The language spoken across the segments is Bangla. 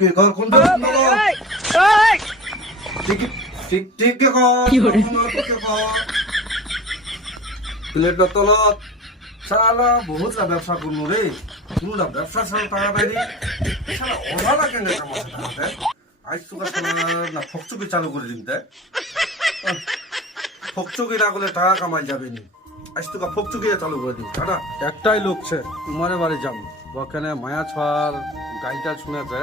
কোন প্লেটটা তলত শালা বহুত ব্যবসা করল রে। কোনটা ব্যবসা ছাড়া টাকা পাইনি শালা অভালা কেন কামাচ্ছে টাকাতে আজ শালা না ফকচকি চালু করে দিন তাই ফকচকি না করলে টাকা কামাই যাবে নি। আজ তোকে ফকচকি চালু করে দিন টাটা একটাই লোক ছে তোমারে বাড়ি যাম ওখানে মায়া ছাড় গাইটা শুনেছে।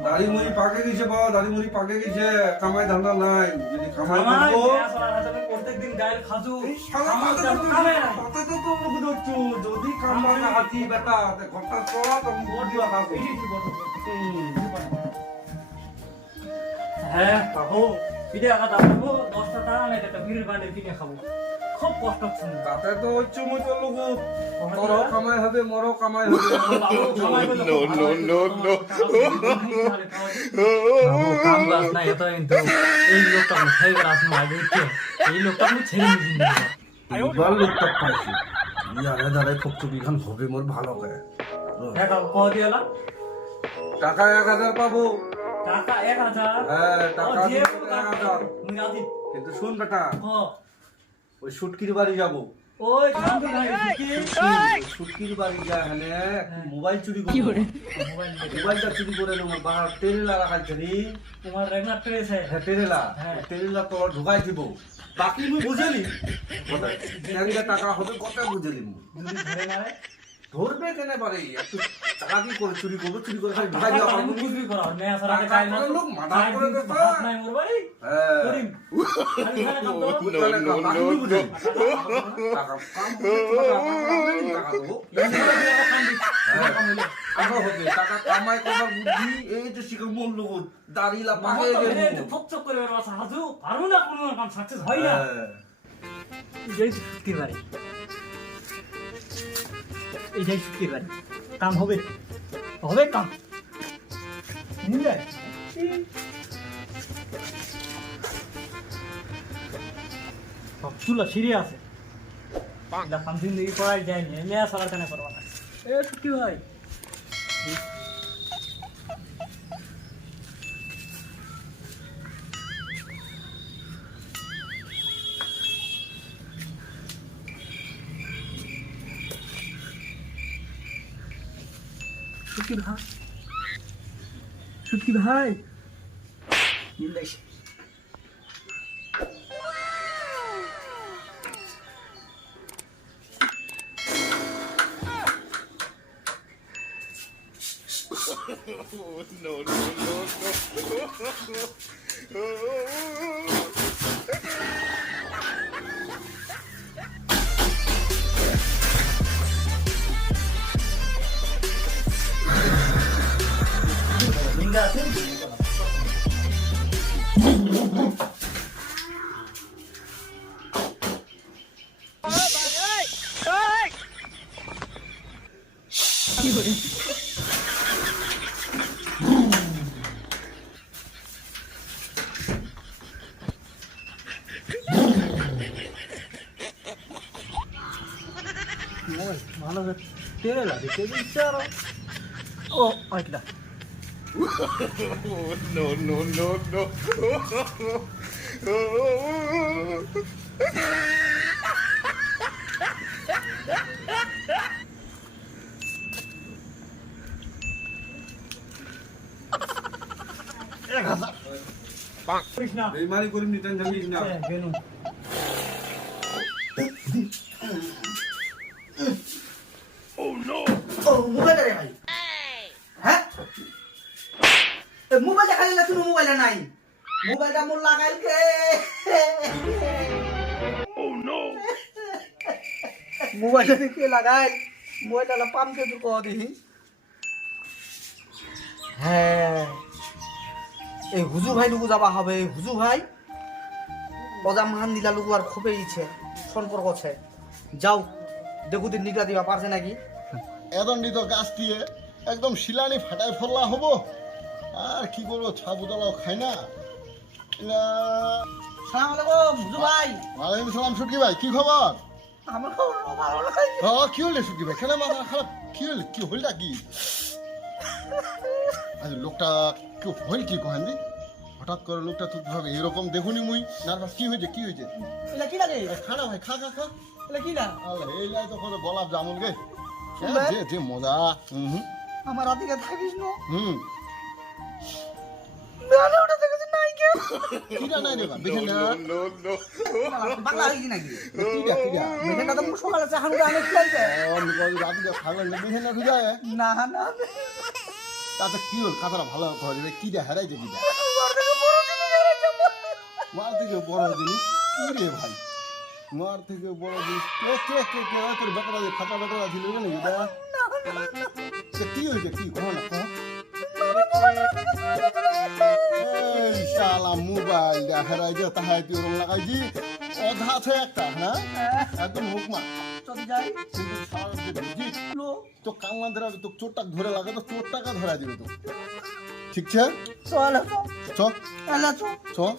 পরে দাড়ি মুড়ি পাকে গেছে বাবা দাড়ি মুড়ি পাকে গেছে। কামাই ধান্দা নাই। যদি কামাই প্রত্যেকদিন গায়ের খাজু তো- তো তোমরা বুঝছ, যদি কামবা না হাতি বেটা ঘরটা চলা তুমি বুঝিও না তো। হ্যাঁ কাকু পিঠে আঘাত দাবো দশটা টাকা নেই একটা বিড়ির বান্ডে কিনে খাব। খুব কষ্ট হচ্ছে। তাতে তো হচ্ছে মই তো। লোক কামাই হবে কামাই হবে নো নো নো নো কাম গাছ না এত কিন্তু। এই লোকটা খাই গাছ না আগে এই লোকটা আমি ছেড়ে দিই এবার লোকটা পাইছি। ইয়ারে দ্বারাই খুব বিধান হবে মোর ভালো করে। হ্যাঁ টাকা এক হাজার পাবো। টাকা এক হাজার? হ্যাঁ টাকা এক হাজার। কিন্তু শুন বেটা ওই সুটকির বাড়ি যাব। ওই কাম তো নাই কি সুটকির বাড়ি যা হলে মোবাইল চুরি করে মোবাইলটা চুরি করে নেব বাহার রাখাইছে তোমার রেগনার ট্রেস হ্যাঁ টেরেলা হ্যাঁ। টেরেলা তো ঢুকাই দিব। বাকি মুই বুঝেলি টাকা হবে কত বুঝেলি মুই যদি ধরে না ধরবে কেন পারে একটু টাকা কি করে চুরি করব চুরি করে খালি ঢুকাই দেওয়া আমি বুঝবি করা সারা টাকা না লোক মাথা করে দেবে। ভাত নাই মোর ভাই হ্যাঁ। করিম না। টাকা হবে মূল লোক দাঁড়িলা পাকে ফকচক করে বাসা হাজু পারব না কোনো সাকসেস হয় না। এটাই শুকিয়ে কাম হবে? হবে কাম। বুঝলে সব চুলা আছে। সামথিং করাই যায়নি মেয়া সারা কেন করবা না। এ شوت كده هاي شوت كده هاي يلاش no, no, no, no. ভাই সত্যি ভাই সত্যি ভাই ইংলিশ লিঙ্গা আছে ভালো তেরে লাগে তেরে ইচ্ছারো ও আইকলা no, no, no, no. Pak. Krishna. Dari mari kurim ditan jangan Krishna. Venus. Mobile না তুমি মোবাইল নাই। মোবাইলটা মোর লাগাইল কে ও নো মোবাইলটা দেখে লাগাই। মোবাইলটা পাম কে তুই কহ দিহি হ্যাঁ। এই হুজু ভাই নুকু যাবা হবে। এই হুজু ভাই অজা মহান দিলা লোক আর খুবই ইচ্ছে সম্পর্ক আছে। যাও দেখুদিন নিগলা দিবা পারছে নাকি? এদণ্ডিত গাছ দিয়ে একদম শিলানি ফাটাই ফেললা হব। আর কি করব ছাবুতলাও খাই না। ইলা, সালাম আলাইকুম বুঝু ভাই। ওয়ালাইকুম সালাম সুটকি ভাই কি খবর? আমার খবর ভালো নাই। হ্যাঁ কি হলে সুটকি ভাই? কেন মাথা খারাপ? কি হলে কি হলটা কি আজ লোকটা কি কহেন দি হঠাৎ করে লোকটা তো ভাবে এরকম দেখুনি মুই। নার্ভাস কি হয়েছে কি হয়েছে? এটা কি লাগে? খা না ভাই খা খা খা। এটা কি না? আল্লাহ এই লাই তো করে গোলাপ জামুন গে। শুনবে? যে যে মজা হুম। আমার রাতিকে থাকিস না। হুম। না না তাতে কি হল কথাটা ভালো কথা যাবে হারাইছে বড় জিনিস হারাইছে আমার। মার থেকে বড় জিনিস কি রে ভাই মার থেকে বড় জিনিস কে কে কে কে তোর বেটা যে খাতা বেটা ছিল না নাকি দা সে কি হয়েছে কি কহ না কহ এই শালা মোবাইল দেখা যায় যে তাহাই তুই ওরম লাগাইছি অধা আছে একটা হ্যাঁ একদম হুকমা চল যাই কিন্তু শালা যে তো কান্না ধরে তো চোরটাক ধরে লাগে তো চোর টাকা ধরা দিবে তো। ঠিক আছে চল চল। চল।